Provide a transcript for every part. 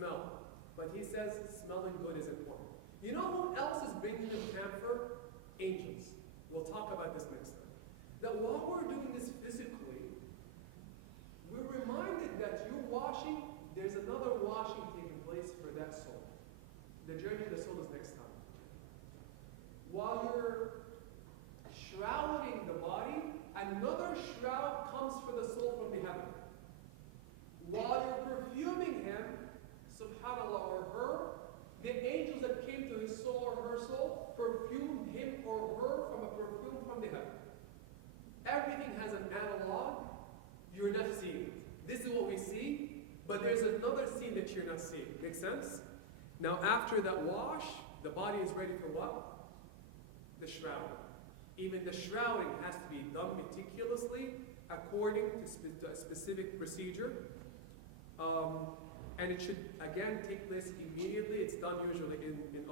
smell. But he says smelling good is important. You know who else is bringing them camphor? Angels. We'll talk about this next time. That while we're doing this physically, we're reminded that you're washing, there's another washing taking place for that soul. The journey of the soul is next time. While you're shrouding the body, another shroud comes for the soul from the heaven. While you're perfuming him, subhanAllah, or her, the angels that came to his soul or her soul perfumed him or her from a perfume from the heaven. Everything has an analog. You're not seeing it. This is what we see, but there's another scene that you're not seeing. Make sense? Now, after that wash, the body is ready for what? The shrouding. Even the shrouding has to be done meticulously according to a specific procedure. And it should, again, take place immediately. It's done usually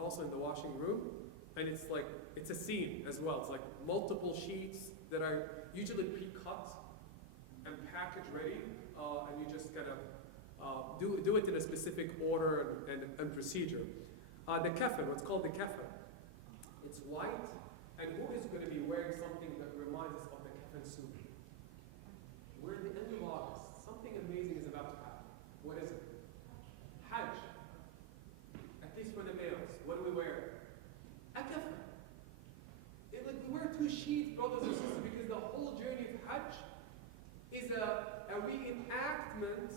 also in the washing room. And it's a scene as well. It's like multiple sheets that are usually pre-cut and packaged ready. And you just kind of do it in a specific order and procedure. The kafan, what's called the kafan. It's white. And who is going to be wearing something that reminds us of the kafan suit? We're at the end of August. Something amazing is about to happen. What is it? Hajj. At least for the males. What do we wear? A kafan. We wear two sheets, brothers and sisters, because the whole journey of Hajj is a reenactment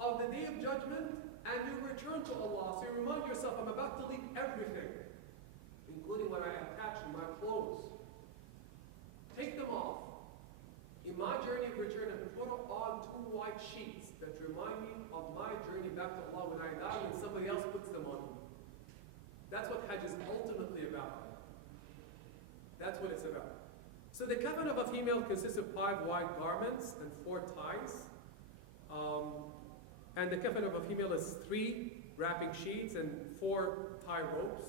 of the Day of Judgment and your return to Allah. So you remind yourself, I'm about to leave everything, including what I attach in my clothes. Take them off. In my journey of return, I put on two white sheets that remind me of my journey back to Allah when I die, when somebody else puts them on me. That's what Hajj is ultimately about. That's what it's about. So the kafan of a female consists of 5 white garments and 4 ties. And the kafan of a female is 3 wrapping sheets and 4 tie ropes.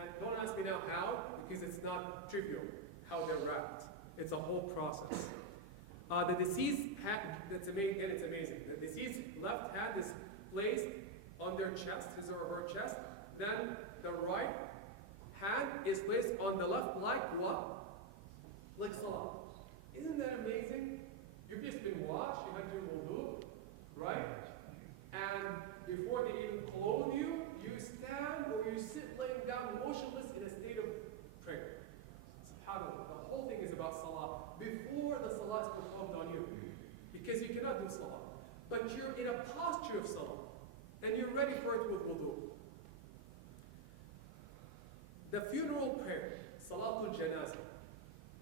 And don't ask me now how, because it's not trivial how they're wrapped. It's a whole process. The deceased hand, it's amazing. The deceased left hand is placed on their chest, his or her chest. Then the right hand is placed on the left, like what? Like salah. Isn't that amazing? You've just been washed, you had your wudu, right? And before they even clothe you, you stand or you sit laying down motionless in a state of prayer. SubhanAllah. The whole thing is about salah. Before the salah is performed on you. Because you cannot do salah. But you're in a posture of salah. And you're ready for it with wudu. The funeral prayer, Salatul Janazah.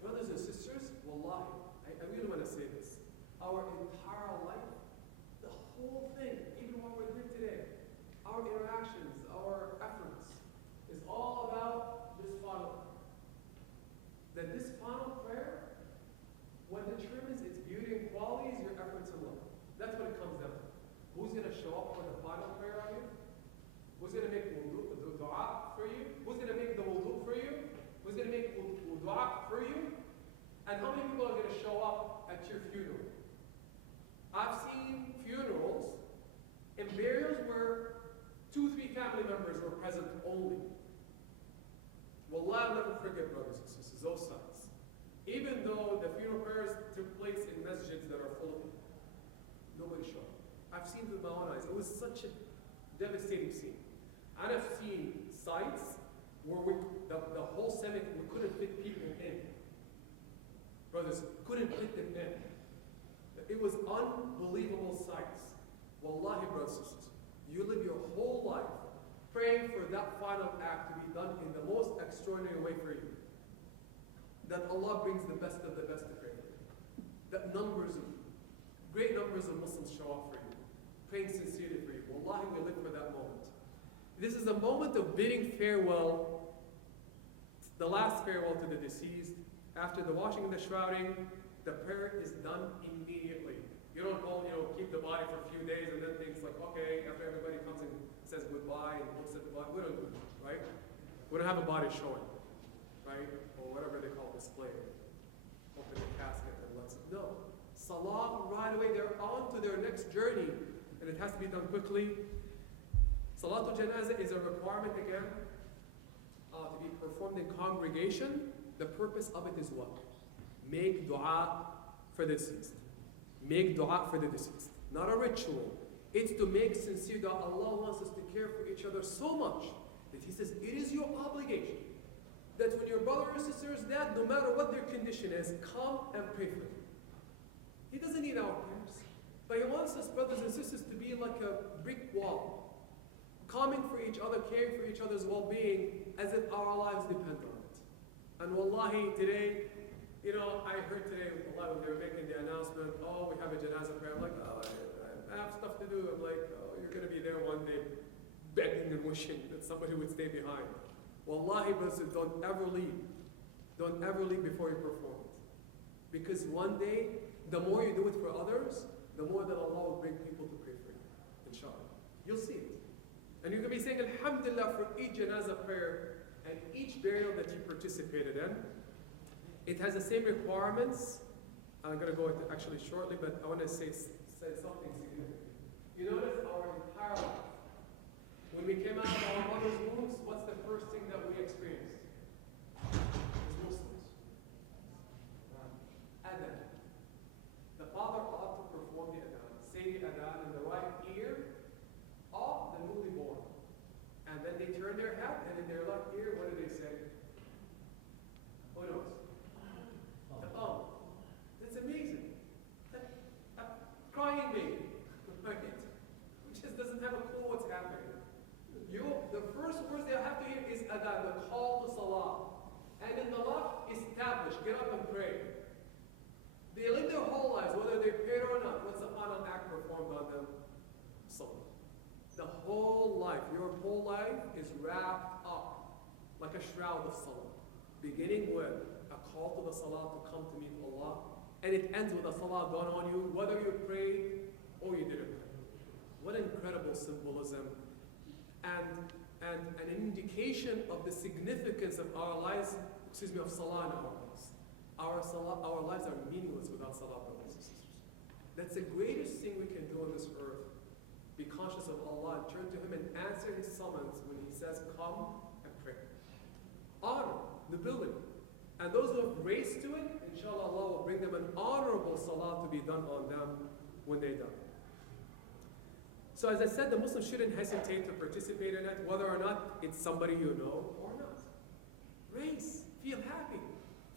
Brothers and sisters, wallahi, I really want to say this. Our entire life, the whole thing, even what we're here today, our interactions, our efforts, is all about this final. That this final prayer, what determines its beauty and quality is your efforts in life. That's what it comes down to. Who's going to show up for the final prayer on you? Who's going to make dua for you? Who's going to make the wudu for you? Who's going to make dua for you? And how many people are going to show up at your funeral? I've seen funerals and burials where 2-3 family members were present only. Wallah, I'll never forget, brothers and sisters, those sights. Even though the funeral prayers took place in masjids that are full of people, nobody showed up. I've seen it with my own eyes. It was such a devastating scene. And I've seen sites where the whole cemetery, we couldn't fit people in. Brothers, couldn't fit them in. It was unbelievable sights. Wallahi, brothers and sisters, you live your whole life praying for that final act to be done in the most extraordinary way for you. That Allah brings the best of the best to pray for you. That great numbers of Muslims show up for you, praying sincerely for you. Wallahi, we live for that moment. This is a moment of bidding farewell, the last farewell to the deceased. After the washing and the shrouding, the prayer is done immediately. You don't keep the body for a few days and then things like, okay, after everybody comes and says goodbye and looks at the body. We don't do that, right? We don't have a body showing, right? Or whatever they call display. Open the casket and let's no. Salah right away, they're on to their next journey. And it has to be done quickly. Salatul Janazah is a requirement again to be performed in congregation. The purpose of it is what? Make dua for the deceased. Make dua for the deceased. Not a ritual. It's to make sincere dua. Allah wants us to care for each other so much that He says it is your obligation that when your brother or sister is dead, no matter what their condition is, come and pray for them. He doesn't need our prayers. But He wants us, brothers and sisters, to be like a brick wall, coming for each other, caring for each other's well-being as if our lives depend on it. And wallahi, today, I heard today, wallahi, when they were making the announcement, oh, we have a janazah prayer. I'm like, oh, I have stuff to do. I'm like, oh, you're going to be there one day begging and wishing that somebody would stay behind. Wallahi, brothers, don't ever leave. Don't ever leave before you perform it. Because one day, the more you do it for others, the more that Allah will bring people to pray for you. Inshallah. You'll see it. And you're going to be saying Alhamdulillah for each janazah prayer and each burial that you participated in. It has the same requirements. I'm going to go into actually shortly, but I want to say something significant. You notice our entire life. When we came out of our mother's wombs, what's the first thing that we experienced? As Muslims. Adhan. The father ought to perform the adhan. Say the adhan in the right ear of the newly born. And then they turn their head, and in their left ear, what do they say? Who knows? Oh, that's amazing. A crying baby, right? Who just doesn't have a clue what's happening. The first words they have to hear is adhan, the call to salah. And in the left, establish, get up and pray. They live their whole lives, whether they prayed or not. What's the final act performed on them? Salah. The whole life, your whole life is wrapped up like a shroud of salah. Beginning with a call to the salah to come to meet Allah, and it ends with a salah done on you, whether you prayed or you didn't pray. What incredible symbolism and an indication of the significance of our lives, of salah in our lives. Our lives are meaningless without salah, brothers and sisters. That's the greatest thing we can do on this earth. Be conscious of Allah and turn to Him and answer His summons when He says, come and pray. Honor, nobility. And those who have raised to it, inshallah, Allah will bring them an honorable salah to be done on them when they die. So as I said, the Muslim shouldn't hesitate to participate in it, whether or not it's somebody you know or not. Raise, feel happy,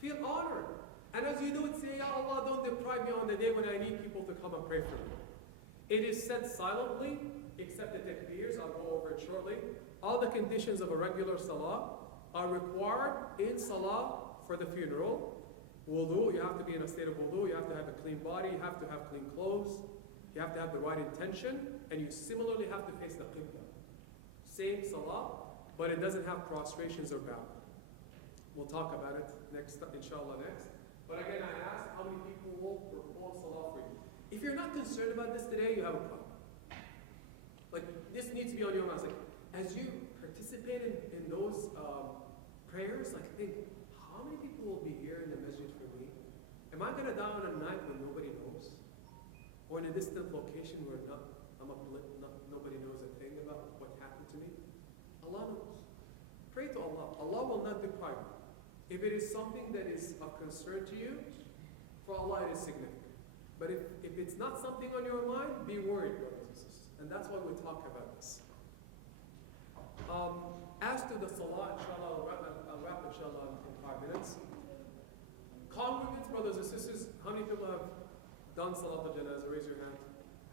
feel honored. And as you do it, say, Ya Allah, don't deprive me on the day when I need people to come and pray for me. It is said silently, except the takbirs, I'll go over it shortly. All the conditions of a regular salah are required in salah for the funeral. Wudu, you have to be in a state of wudu, you have to have a clean body, you have to have clean clothes, you have to have the right intention, and you similarly have to face the qibla. Same salah, but it doesn't have prostrations or bow. We'll talk about it next, inshallah next. But again, I asked how many people will perform salah for you. If you're not concerned about this today, you have a problem. Like, this needs to be on your mind. Like, as you participate in those prayers, like, think, how many people will be here in the masjid for me? Am I going to die on a night when nobody knows? Or in a distant location where nobody knows a thing about what happened to me? Allah knows. Pray to Allah. Allah will not deprive you. If it is something that is of concern to you, for Allah it is significant. But if it's not something on your mind, be worried, brothers and sisters. And that's why we talk about this. As to the salah, inshallah, I'll wrap inshallah in 5 minutes. Congregants, brothers and sisters, how many people have done salat al-janazah? Raise your hand.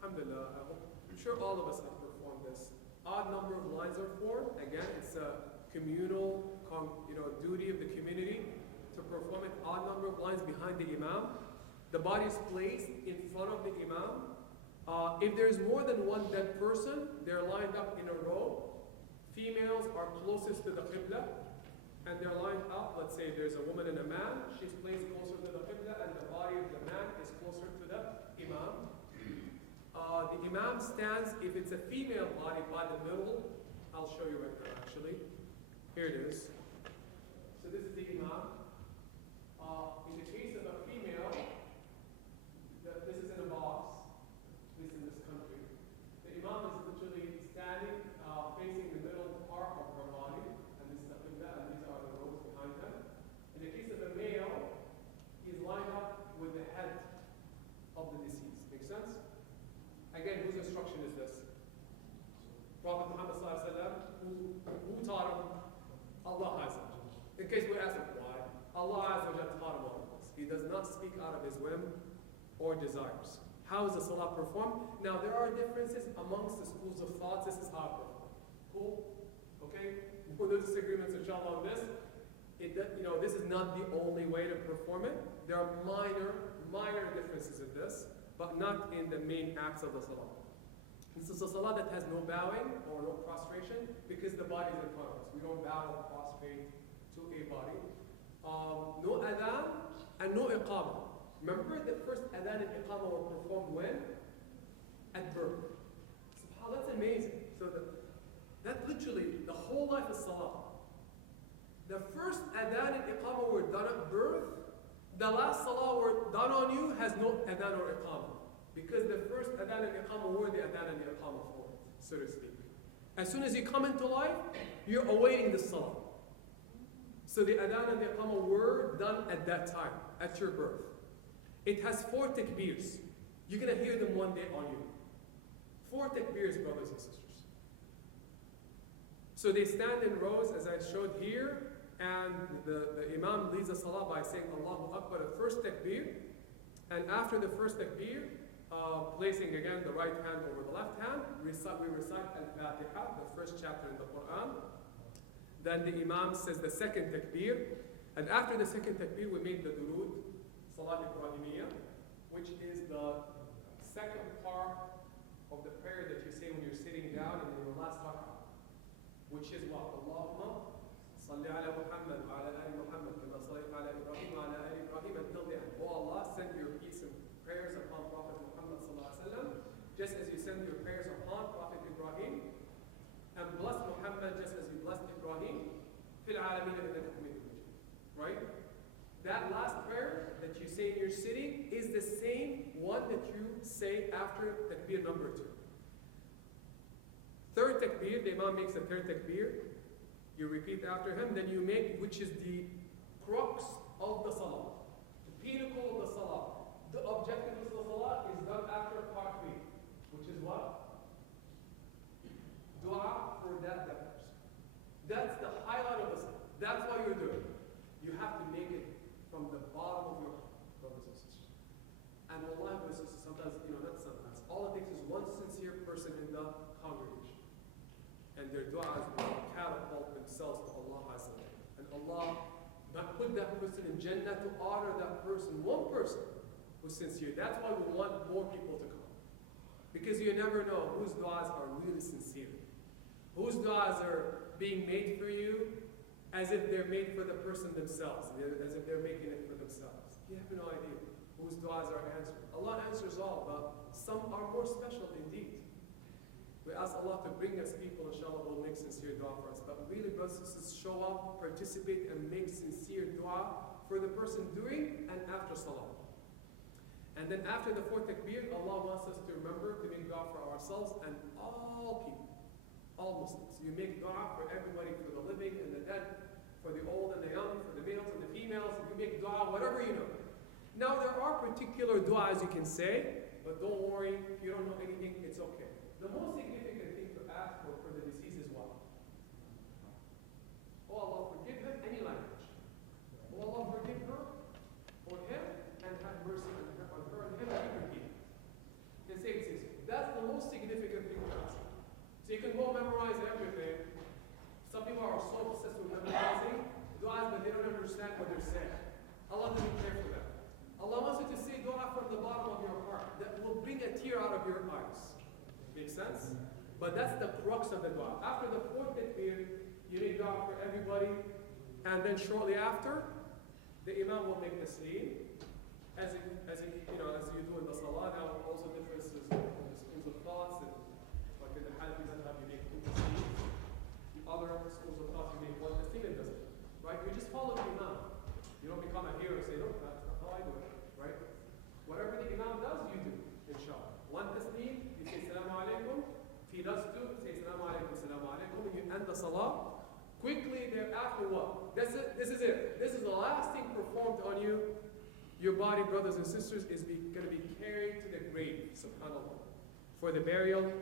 Alhamdulillah. I'm sure all of us have performed this. Odd number of lines are formed. Again, it's a communal duty of the community to perform it. Odd number of lines behind the imam. The body is placed in front of the imam. If there's more than one dead person, they're lined up in a row. Females are closest to the qibla, and they're lined up. Let's say there's a woman and a man. She's placed closer to the qibla, and the body of the man is closer to the imam. The imam stands, if it's a female body, by the middle. I'll show you right now, actually. Here it is. So this is the imam. In the case of a female, this is in a box, at least in this country. The imam is literally standing In case we ask him why, Allah Azza wa Jalla taught him all of this. He does not speak out of his whim or desires. How is the salah performed? Now there are differences amongst the schools of thought. This is how it performed. Cool? Okay? No disagreements, inshallah, on this. This is not the only way to perform it. There are minor differences in this, but not in the main acts of the salah. This is a salah that has no bowing or no prostration because the body is in front of us. We don't bow or prostrate to a body. No adhan and no iqamah. Remember the first adhan and iqamah were performed when? At birth. SubhanAllah, that's amazing. So that literally, the whole life is salah. The first adhan and iqamah were done at birth. The last salah were done on you has no adhan or iqamah. Because the first adhan and iqamah were the adhan and the iqamah for it, so to speak. As soon as you come into life, you're awaiting the salah. So the adhan and the iqamah were done at that time, at your birth. It has 4 takbirs. You're going to hear them one day on you. 4 takbirs, brothers and sisters. So they stand in rows, as I showed here, and the imam leads the salah by saying Allahu Akbar at first takbir, and after the first takbir, placing again the right hand over the left hand, we recite Al-Fatiha, the first chapter in the Quran. Then the imam says the second takbir, and after the second takbir we make the durood, Salat Ibrahimiyya, which is the second part of the prayer that you say when you're sitting down in your last rak'ah, which is what? Allahumma salli ala Muhammad wa ala ali Muhammad kama sallayta ala Ibrahim wa ala ali Ibrahim until the end. Oh Allah, send your peace and prayers upon Prophet Muhammad sallallahu alaihi wasallam, just as you send your prayers upon Prophet Ibrahim, and bless Muhammad just as you blessed Ibrahim, fil alamin innaka hamidun majid. Right? That last prayer that you say in your sitting is the same one that you say after takbir number 2. Third takbir, the imam makes the third takbir. You repeat after him, then you make, which is the crux of the salah, the pinnacle of the salah. The objective of the salah is done after part 3, which is what? Dua for that person. That's the highlight of the salah. That's why you're doing it. You have to make it from the bottom of your heart, brothers and sisters. And wallahi, brothers and sisters, sometimes, not sometimes, all it takes is one sincere person in the congregation. And their du'as will catapult themselves to Allah Azza wa Jalla. And Allah put that person in Jannah to honor that person, one person who's sincere. That's why we want more people to come. Because you never know whose du'as are really sincere. Whose du'as are being made for you as if they're made for the person themselves, as if they're making it for themselves. You have no idea whose du'as are answered. Allah answers all, but some are more special indeed. We ask Allah to bring us people, inshallah, who will make sincere dua for us. But really, brothers and sisters, show up, participate, and make sincere dua for the person during and after salah. And then after the 4th takbir, Allah wants us to remember to make dua for ourselves and all people, all Muslims. You make dua for everybody, for the living and the dead, for the old and the young, for the males and the females. You make dua, whatever you know. Now, there are particular du'as you can say, but don't worry, if you don't know anything, it's okay. The most significant thing to ask for the deceased is what? Oh Allah, forgive him, any language. Oh Allah, forgive her or him and have mercy on her and him and keep her healed. Then say it. That's the most significant thing to ask. So you can go memorize everything. Some people are so obsessed with memorizing du'as that they don't understand what they're saying. Allah doesn't care for that. Allah wants you to say dua from the bottom of your heart that will bring a tear out of your eyes. Make sense? But that's the crux of the dua. After the 4th takbir, you make dua for everybody, and then shortly after, the imam will make the taslim, as you do in the salah. Now, also differences in the schools of thoughts, and like in the Hanafi madhab, you make 2 taslims. In other schools of thought, you make 1 taslim and doesn't. Right? You just follow the imam. You don't become a hero and say, no, that's not how I do it. Right? Whatever the imam does, you do, inshallah. 1 taslim, you say Salaam alaikum. If he does 2, say Salaam alaikum, Salaam alaikum. When you end the salah, quickly thereafter what? This is it. This is the last thing performed on you. Your body, brothers and sisters, is going to be carried to the grave, subhanAllah, for the burial.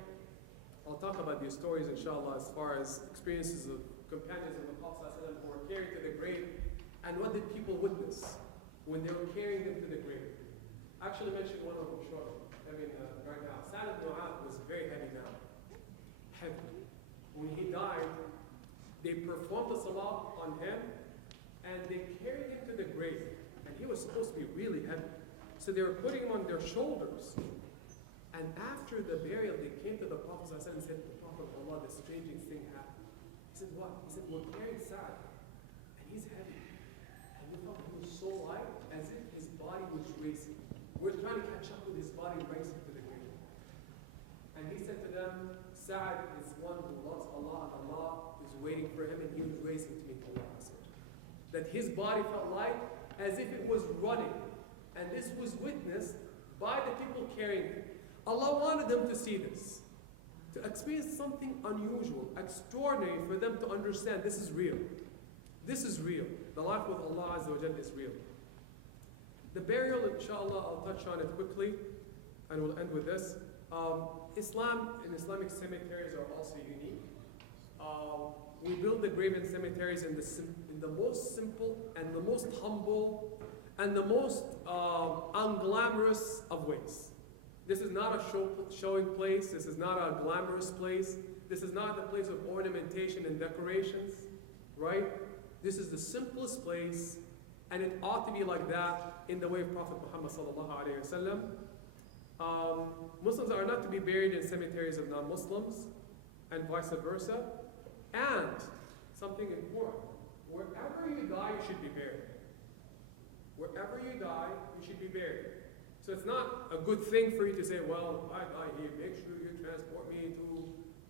I'll talk about these stories, inshallah, as far as experiences companions of the Prophet ﷺ who were carried to the grave, and what did people witness when they were carrying them to the grave? I actually mentioned one of them shortly. Right now. Sa'd ibn Mu'adh was very heavy now. Heavy. When he died, they performed the salah on him, and they carried him to the grave. And he was supposed to be really heavy. So they were putting him on their shoulders. And after the burial, they came to the Prophet ﷺ and said, "The Prophet of Allah, the strangest thing happened." He said, "What?" He said, "We're carrying Sa'd, and he's heavy. And we thought he was so light, as if his body was racing. We're trying to catch up with his body racing to the grave." And he said to them, "Sa'd is one who loves Allah, and Allah is waiting for him, and he was racing to meet Allah." That his body felt light as if it was running. And this was witnessed by the people carrying him. Allah wanted them to see this, to experience something unusual, extraordinary, for them to understand this is real. This is real. The life with Allah Azza wa Jalla is real. The burial, inshallah, I'll touch on it quickly, and we'll end with this. Islam and Islamic cemeteries are also unique. We build the grave in cemeteries in the most simple and the most humble and the most unglamorous of ways. This is not a showing place. This is not a glamorous place. This is not the place of ornamentation and decorations, right? This is the simplest place, and it ought to be like that in the way of Prophet Muhammad sallallahu alaihi wasallam. Muslims are not to be buried in cemeteries of non-Muslims, and vice versa. And something important: wherever you die, you should be buried. Wherever you die, you should be buried. So it's not a good thing for you to say, "Well, I die here, make sure you transport me to,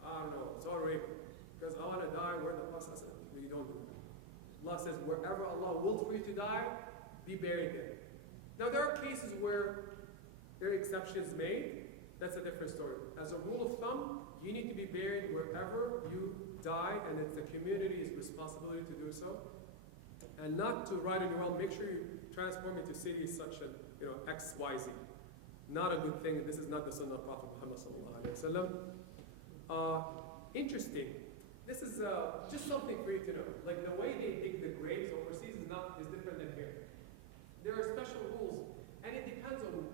I don't know, Saudi Arabia, because I want to die where the Prophet said." You don't do that. Allah says, wherever Allah wills for you to die, be buried there. Now there are cases where there are exceptions made. That's a different story. As a rule of thumb, you need to be buried wherever you die, and it's the community's responsibility to do so. And not to write in your will, make sure you transform me to cities such as, X, Y, Z. Not a good thing. This is not the sunnah of Prophet Muhammad sallallahu alaihi wasallam. Interesting. This is just something for you to know. Like the way they dig the graves overseas is different than here. There are special rules, and it depends on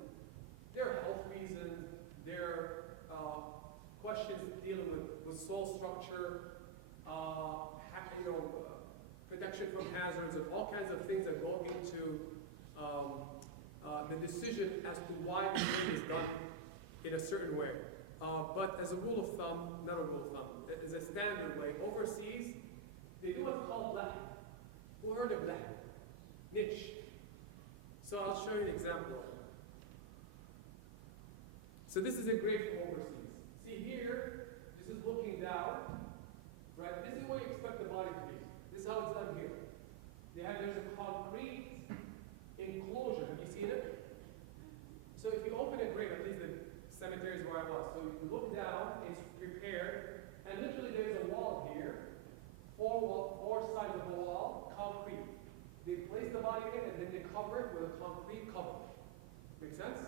their health reasons, their questions dealing with soil structure, protection from hazards, and all kinds of things that go into the decision as to why the thing is done in a certain way. But as a rule of thumb, not a rule of thumb, as a standard way, overseas, they do what's called lahm. Who heard of lahm? Niche. So I'll show you an example of it. So this is a grave from overseas. See here, this is looking down, right? This is where you expect the body to be. This is how it's done here. There's a concrete enclosure. Have you seen it? So if you open a grave, at least the cemeteries where I was, so you look down, it's prepared, and literally there's a wall here, four sides of the wall, concrete. They place the body in, and then they cover it with a concrete cover. Make sense?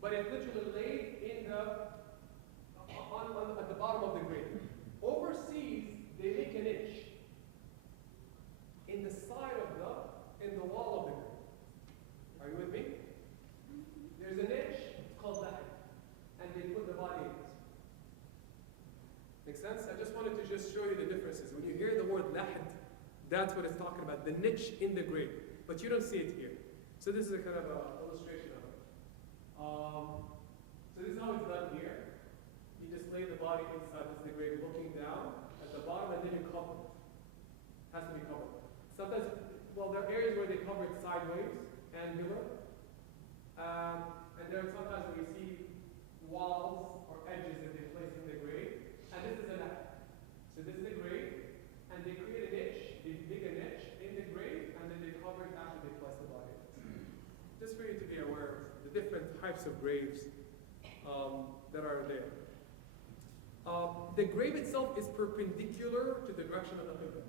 But it's literally laid in at the bottom of the grave. Overseas, they make an niche in the side of in the wall of the grave. Are you with me? There's a niche called lahd, and they put the body in it. Make sense? I just wanted to show you the differences. When you hear the word lahd, that's what it's talking about, the niche in the grave. But you don't see it here. So this is a kind of illustration of it. So this is how it's done here. You just lay the body inside the grave, looking down at the bottom, and then you cover it. Has to be covered. Sometimes, there are areas where they cover it sideways, angular. And there are sometimes where you see walls or edges that they place in the grave. And this is a lahd. So this is the grave, and they create a niche. They dig a niche in the grave, and then they cover it after they place the body. Just for you to be aware of the different types of graves that are there. The grave itself is perpendicular to the direction of the qibla.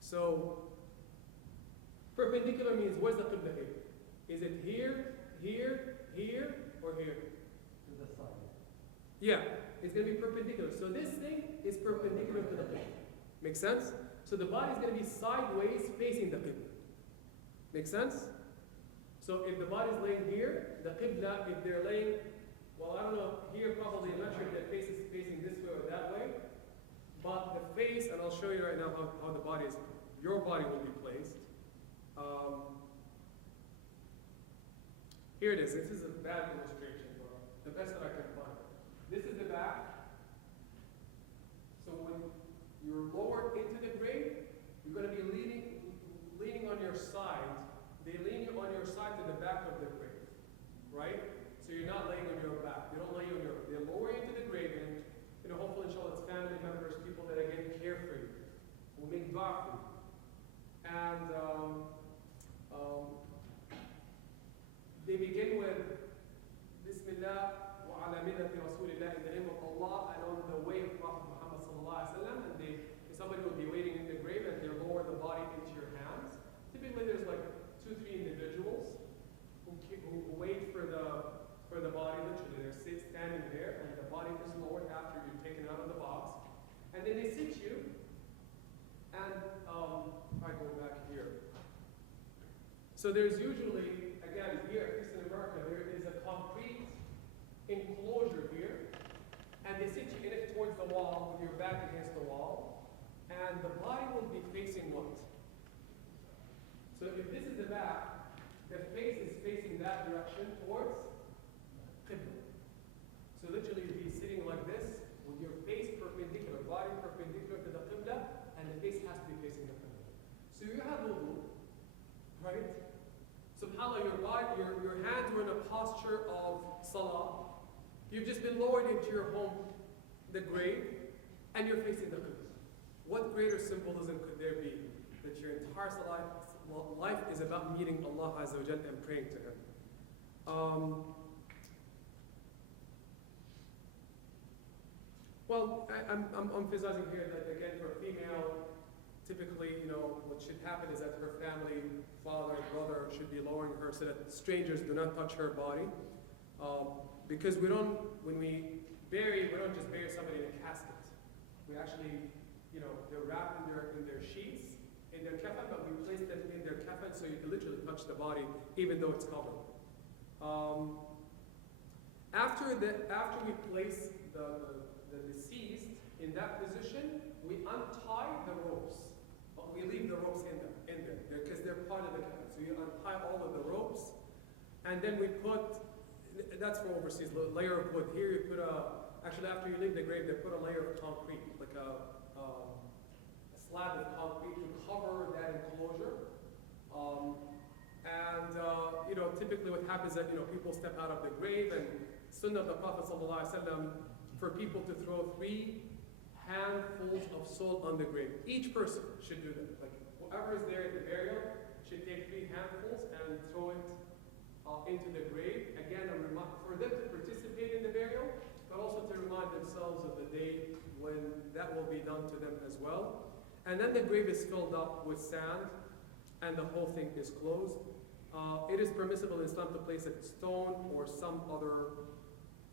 So, perpendicular means where's the qibla here? Is it here, here, here, or here? To the side. Yeah, it's going to be perpendicular. So this thing is perpendicular to the qibla. Make sense? So the body is going to be sideways facing the Qibla. Make sense? So if the body is laying here, the Qibla, if they're laying, well, I don't know, here probably I'm not sure if their face is facing this way or that way, but the face, and I'll show you right now how the body is, your body will be placed. Here it is. This is a bad illustration, but the best that I can find. This is the back. So when you're lowered into the grave, you're going to be leaning on your side. They lean you on your side to the back of the grave, right? So you're not laying on your back. They don't lay you on your. They lower you into the grave, and hopefully, inshallah, it's family members, people that again care for you, will make dua for you. And they begin with Bismillah wa ala millati Rasulillah, in the name of Allah and on the way of Prophet Muhammad sallallahu alaihi wasallam. And somebody will be waiting in the grave, and they lower the body into your hands. Typically, there's like 2-3 individuals who wait for the body. Literally, they're standing there, and the body is lowered after you're taken out of the box, and then they sit you. And I go back here. So there's usually, again, here, at least in America, there is a concrete enclosure here, and they sit you in it towards the wall with your back against the wall, and the body will be facing what? So if this is the back, the face is facing that direction towards Qibla. So literally you'd be sitting like this, with your face perpendicular, body perpendicular to the Qibla, and the face has to be facing the Qibla. So you have wudu, right? SubhanAllah, your hands were in a posture of salah. You've just been lowered into your home, the grave, and you're facing the Qibla. What greater symbolism could there be that your entire life is about meeting Allah Azza wa Jal and praying to Him? Well, I'm emphasizing here that again for a female, typically, what should happen is that her family, father, brother, should be lowering her so that strangers do not touch her body. Because when we don't just bury somebody in a casket. We actually, they're wrapped in their sheets, in their kafan, but we place them in their kafan so you can literally touch the body even though it's covered. After we place the deceased in that position, we untie the ropes, but we leave the ropes in there because they're part of the kafan. So you untie all of the ropes, and then we put, that's for overseas, layer of wood. Here you put actually after you leave the grave, they put a layer of concrete, like a slab of concrete to cover that enclosure. Typically what happens is that, people step out of the grave, and Sunnah of the Prophet ﷺ, for people to throw 3 handfuls of salt on the grave. Each person should do that. Like whoever is there at the burial should take 3 handfuls and throw it into the grave. Again, for them to participate in the burial, but also to remind themselves of the day when that will be done to them as well. And then the grave is filled up with sand, and the whole thing is closed. It is permissible in Islam to place a stone or some other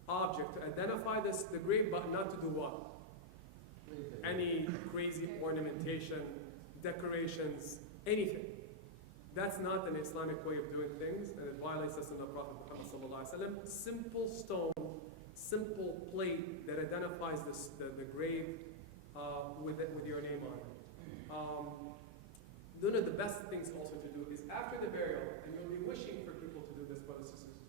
object to identify the grave, but not to do what? Any crazy ornamentation, decorations, anything. That's not an Islamic way of doing things, and it violates us in the Prophet Muhammad. Simple stone, simple plate that identifies the grave with your name on it. One of the best things also to do is after the burial, and you'll be wishing for people to do this, brothers and sisters,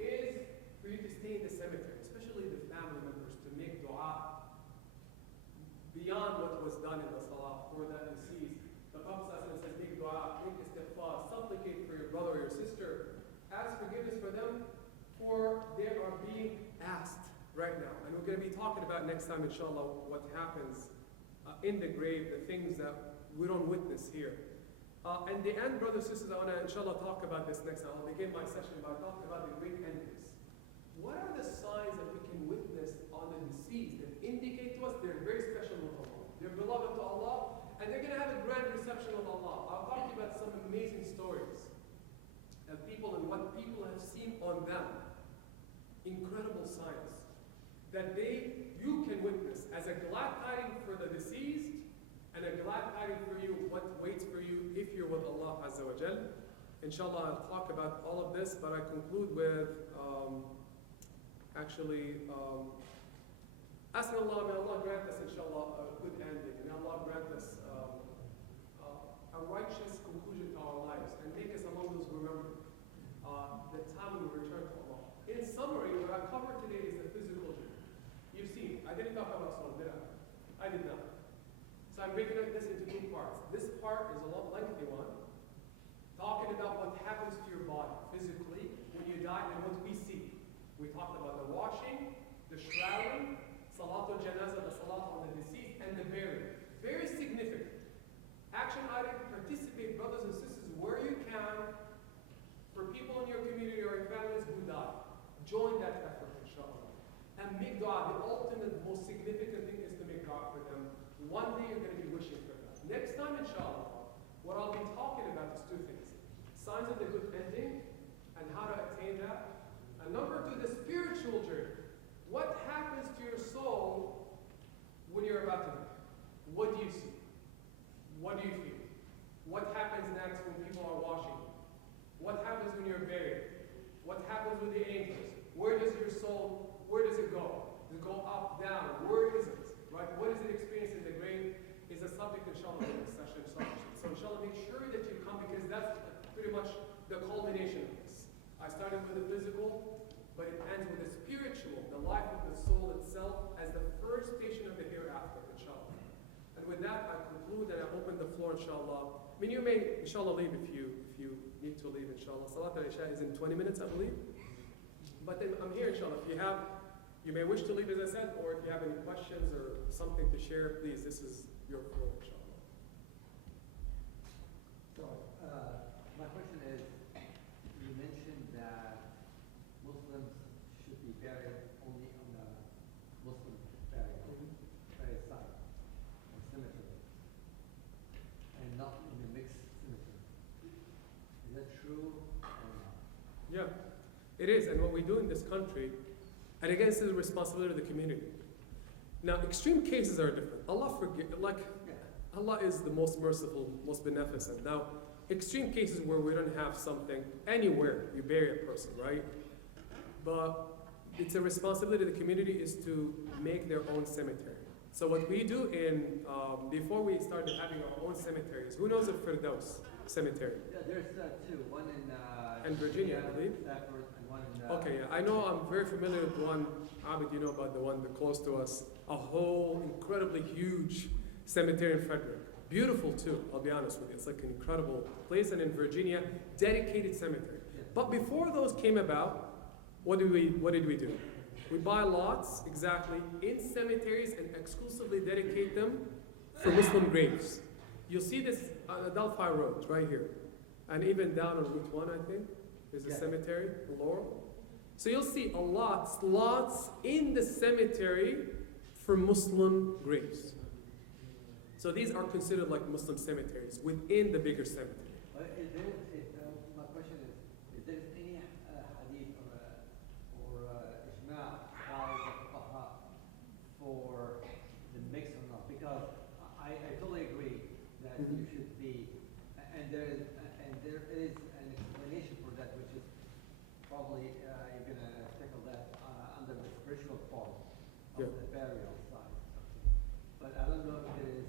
is for you to stay in the cemetery, especially the family members, to make dua beyond what was done in the salah for that deceased. The Prophet says, make dua, make istighfar, supplicate for your brother or your sister, ask forgiveness for them, for they are being asked right now. And we're going to be talking about next time, inshallah, what happens in the grave, the things that we don't witness here. In the end, brothers and sisters, I want to, inshallah, talk about this next time. I'll begin my session by talking about the great endings. What are the signs that we can witness on the deceased that indicate to us they're very special with Allah? They're beloved to Allah, and they're going to have a grand reception with Allah. I'll talk to you about some amazing stories of people and what people have seen on them. Incredible signs that you can witness as a glad tidings for the deceased, and a glad tidings for you, what waits for you if you're with Allah Azza wa Jal. Inshallah, I'll talk about all of this, but I conclude with asking Allah, may Allah grant us, inshallah, a good ending, and Allah grant us a righteous conclusion to our lives, and make us among those who remember the time we return to Allah. In summary, what I covered today is the physical journey. You've seen, I didn't talk about soul, did I? I did not. So I'm breaking this into two parts. This part is a long, lengthy one, talking about what happens to your body physically when you die and what we see. We talked about the washing, the shrouding, salatul janazah, the salat on the deceased, and the burial. Very significant. Action item, participate, brothers and sisters, where you can, for people in your community or your families who die. Join that effort, inshallah. And make dua. The ultimate, most significant thing is to make dua for them. One day you're going to be wishing for that. Next time, inshallah, what I'll be talking about is two things. Signs of the good ending, and how to attain that. And number two, the spiritual journey. What happens to your soul when you're about to die? What do you see? What do you feel? What happens next when people are washing you? What happens when you're buried? What happens with the angels? Where does your soul, where does it go? Does it go up, down? Where is it? Right? What is it experience in the grave? Is a subject, inshallah, in this session. So inshallah, make sure that you come, because that's pretty much the culmination of this. I started with the physical, but it ends with the spiritual, the life of the soul itself, as the first station of the hereafter, inshallah. And with that, I conclude and I open the floor, inshallah. I mean, you may, inshallah, leave if you need to leave, inshallah. Salat al-Isha is in 20 minutes, I believe. But then I'm here, inshallah. If you may wish to leave, as I said, or if you have any questions or something to share, please, this is your floor, inshallah. So, my question is, you mentioned that Muslims should be buried only on the Muslim burial site, or cemetery, and not in the mixed cemetery. Is that true or not? Yeah, it is. And what we do in this country, and again, this is the responsibility of the community. Now, extreme cases are different. Allah Allah is the most merciful, most beneficent. Now, extreme cases where we don't have something anywhere, you bury a person, right? But it's a responsibility of the community is to make their own cemetery. So what we do before we started having our own cemeteries, who knows of Firdaus Cemetery? Yeah, there's two, one in Virginia, I believe. Stafford, and one in Okay, yeah. I know, I'm very familiar with one. Abid, you know about the one that close to us. A whole incredibly huge cemetery in Frederick. Beautiful too, I'll be honest with you. It's like an incredible place, and in Virginia, dedicated cemetery. Yeah. But before those came about, what did we do? We buy lots, exactly, in cemeteries and exclusively dedicate them for Muslim graves. You'll see this on Adelphi Road, right here. And even down on Route 1, I think, there's a cemetery, Laurel. So you'll see lots in the cemetery for Muslim graves. So these are considered like Muslim cemeteries within the bigger cemetery. My question is there any hadith or ijma' by the fuqaha for the mix or not? Because I totally agree that you should be, and there is an explanation for that, which is probably you're going to tackle that under the spiritual form of the burial side. But I don't know if there is